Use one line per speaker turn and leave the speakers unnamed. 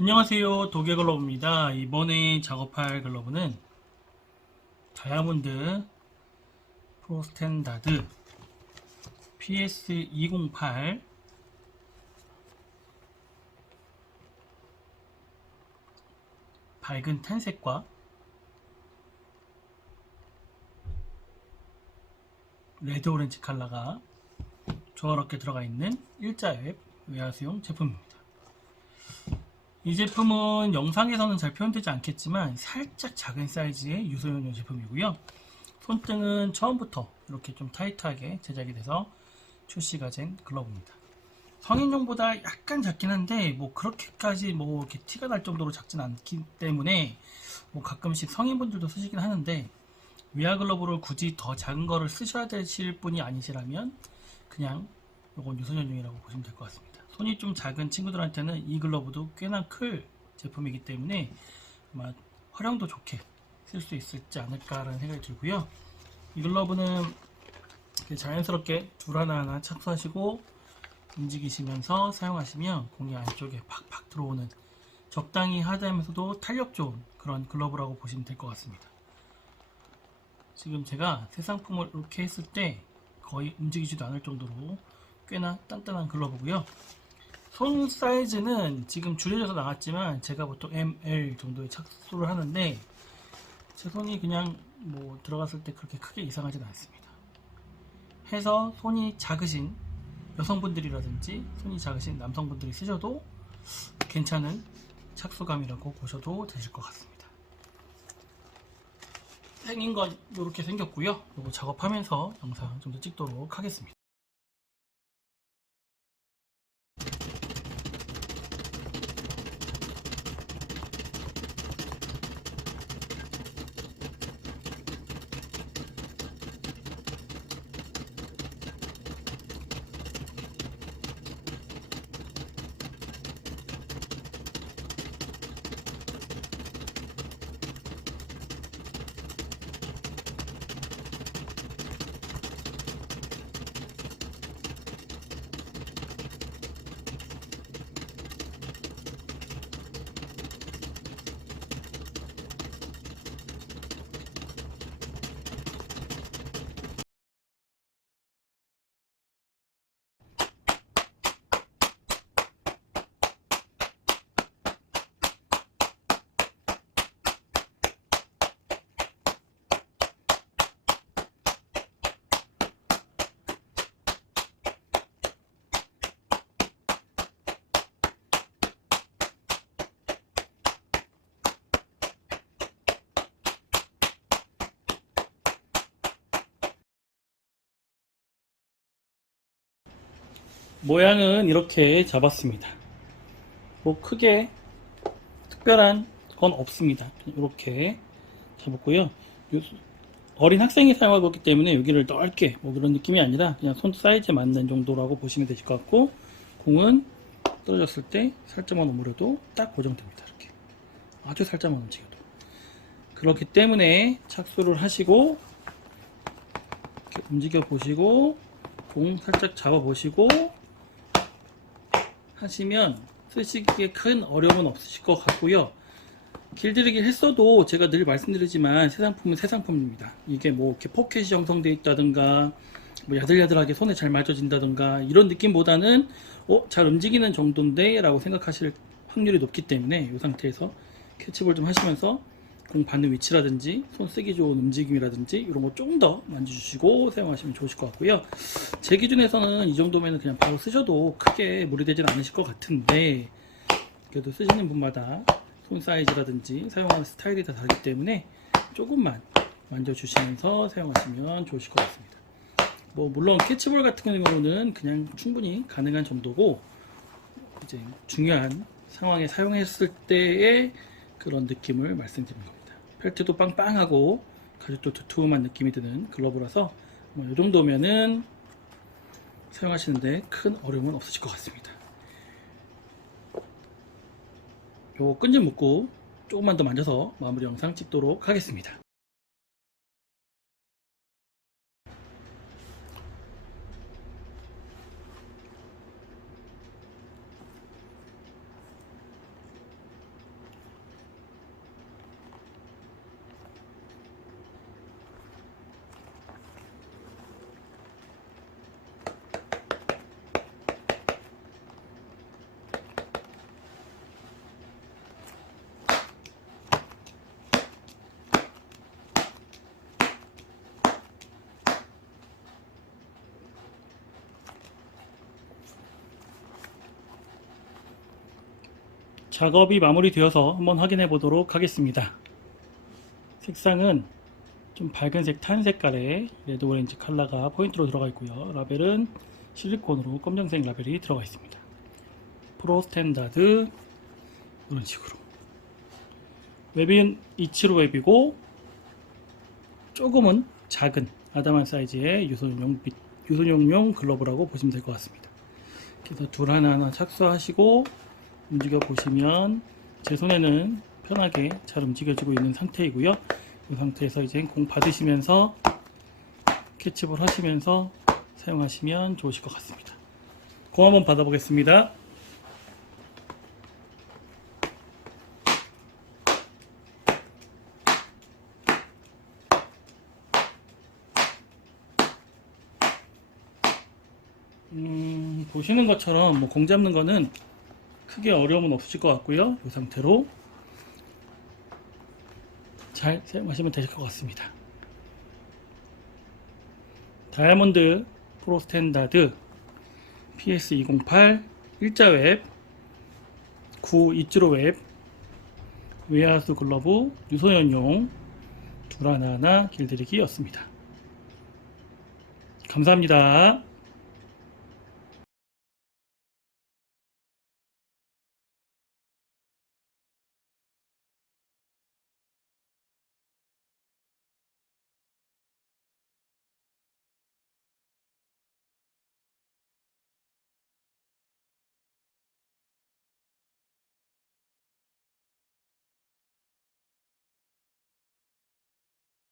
안녕하세요 도개 글러브입니다 이번에 작업할 글러브는 다이아몬드 프로스텐다드 PS208 밝은 탄색과 레드 오렌지 컬러가 조화롭게 들어가 있는 일자웹 외화수용 제품입니다. 이 제품은 영상에서는 잘 표현되지 않겠지만 살짝 작은 사이즈의 유소연용 제품이고요. 손등은 처음부터 이렇게 좀 타이트하게 제작이 돼서 출시가 된 글러브입니다. 성인용보다 약간 작긴 한데 뭐 그렇게까지 뭐 이렇게 티가 날 정도로 작진 않기 때문에 뭐 가끔씩 성인분들도 쓰시긴 하는데 위아 글러브를 굳이 더 작은 거를 쓰셔야 되실 분이 아니시라면 그냥 이건 유소년용이라고 보시면 될 것 같습니다. 손이 좀 작은 친구들한테는 이 글러브도 꽤나 클 제품이기 때문에 아마 활용도 좋게 쓸 수 있을지 않을까라는 생각이 들고요. 이 글러브는 자연스럽게 줄 하나하나 착수하시고 움직이시면서 사용하시면 공이 안쪽에 팍팍 들어오는 적당히 하드하면서도 탄력 좋은 그런 글러브라고 보시면 될 것 같습니다. 지금 제가 새 상품을 이렇게 했을 때 거의 움직이지도 않을 정도로 꽤나 단단한 글러브고요. 손 사이즈는 지금 줄여져서 나왔지만 제가 보통 ML 정도의 착수를 하는데 제 손이 그냥 뭐 들어갔을 때 그렇게 크게 이상하진 않습니다. 해서 손이 작으신 여성분들이라든지 손이 작으신 남성분들이 쓰셔도 괜찮은 착수감이라고 보셔도 되실 것 같습니다. 생긴 건 이렇게 생겼고요. 이거 작업하면서 영상 좀 더 찍도록 하겠습니다. 모양은 이렇게 잡았습니다. 뭐 크게 특별한 건 없습니다. 이렇게 잡았고요. 요- 어린 학생이 사용하고 있기 때문에 여기를 넓게 뭐 그런 느낌이 아니라 그냥 손 사이즈에 맞는 정도라고 보시면 되실 것 같고 공은 떨어졌을 때 살짝만 오므려도 딱 고정됩니다. 이렇게 아주 살짝만 움직여도 그렇기 때문에 착수를 하시고 이렇게 움직여 보시고 공 살짝 잡아 보시고 하시면 쓰시기에 큰 어려움은 없으실 것 같고요. 길들이기 했어도 제가 늘 말씀드리지만 새 상품은 새 상품입니다. 이게 뭐 이렇게 포켓이 형성되어 있다든가 뭐 야들야들하게 손에 잘 맞춰진다든가 이런 느낌보다는 어, 잘 움직이는 정도인데 라고 생각하실 확률이 높기 때문에 이 상태에서 캐치볼 좀 하시면서 공 받는 위치라든지 손 쓰기 좋은 움직임이라든지 이런 거좀더 만져주시고 사용하시면 좋으실 것 같고요. 제 기준에서는 이 정도면 그냥 바로 쓰셔도 크게 무리되지는 않으실 것 같은데 그래도 쓰시는 분마다 손 사이즈라든지 사용하는 스타일이 다 다르기 때문에 조금만 만져주시면서 사용하시면 좋으실 것 같습니다. 뭐 물론 캐치볼 같은 경우는 그냥 충분히 가능한 정도고 이제 중요한 상황에 사용했을 때의 그런 느낌을 말씀드린 겁니다. 펠트도 빵빵하고 가죽도 두툼한 느낌이 드는 글러브라서 뭐 이 정도면은 사용하시는데 큰 어려움은 없으실 것 같습니다. 요끈좀 묶고 조금만 더 만져서 마무리 영상 찍도록 하겠습니다. 작업이 마무리되어서 한번 확인해 보도록 하겠습니다. 색상은 좀 밝은색 탄 색깔의 레드 오렌지 컬러가 포인트로 들어가 있고요. 라벨은 실리콘으로 검정색 라벨이 들어가 있습니다. 프로 스탠다드 이런 식으로 웹은 275 웹이고 조금은 작은 아담한 사이즈의 유선용 비- 유선용용 글러브라고 보시면 될 것 같습니다. 그래서 둘 하나하나 착수하시고 움직여 보시면 제 손에는 편하게 잘 움직여지고 있는 상태이고요. 이 상태에서 이제 공 받으시면서 캐치볼 하시면서 사용하시면 좋으실 것 같습니다. 공 한번 받아보겠습니다. 음, 보시는 것처럼 뭐 공 잡는 거는 크게 어려움은 없으실 것 같고요. 이 상태로 잘 사용하시면 되실 것 같습니다. 다이아몬드 프로 스탠다드 PS208 일자웹 9 이즈로 웹 웨하우스 글러브 유소연용 둘 하나하나 길들이기였습니다. 감사합니다.